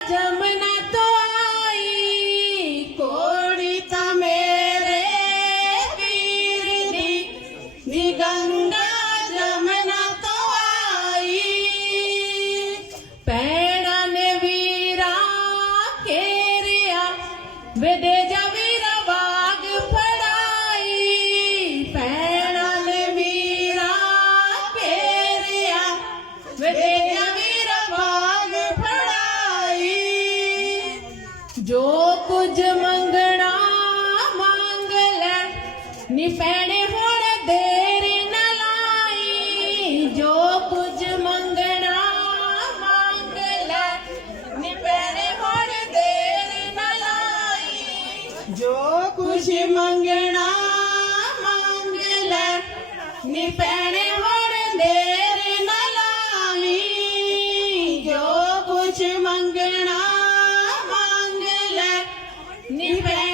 जमुना तो आई कोड़ी ता मेरे वीर दी नी गंगा जमुना तो आई पैड़ा ने वीरा केरिया वेदे जा वीरा बाग फड़ाई पैड़ा ने वीरा केरिया वेदे जा वीरा बाग फड़ाई जो कुछ मंगना मांग ले नी पैणे होण देर न लाई जो कुछ मंगना मांग ले नी पैणे होण देर न लाई जो कुछ मंगना मांग ले नी पैणे होण देर न लाई जो कुछ मंगना मांग ले नी पैणे